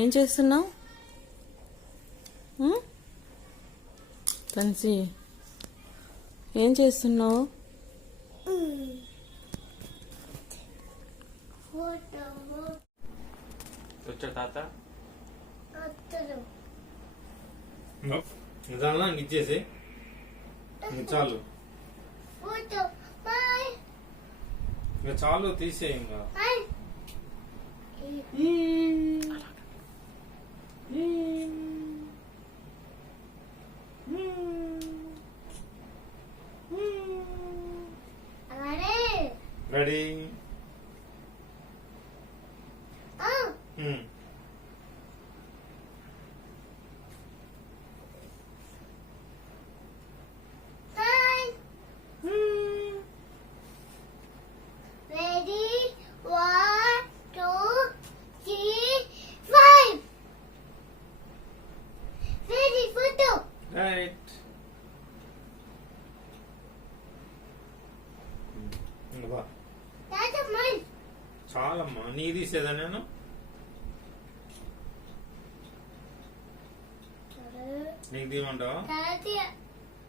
ఏం చేస్తున్నావు తన్సి? ఏం చేస్తున్నావు? వచ్చాడు తాత నిజంగా ఇచ్చేసి చాలు, ఇంకా చాలు, తీసేయి ఇంకా. రెడీ? రైట్. చాలమ్మా, నీ తీసేదా నేను? నీకు తీయమంటావా?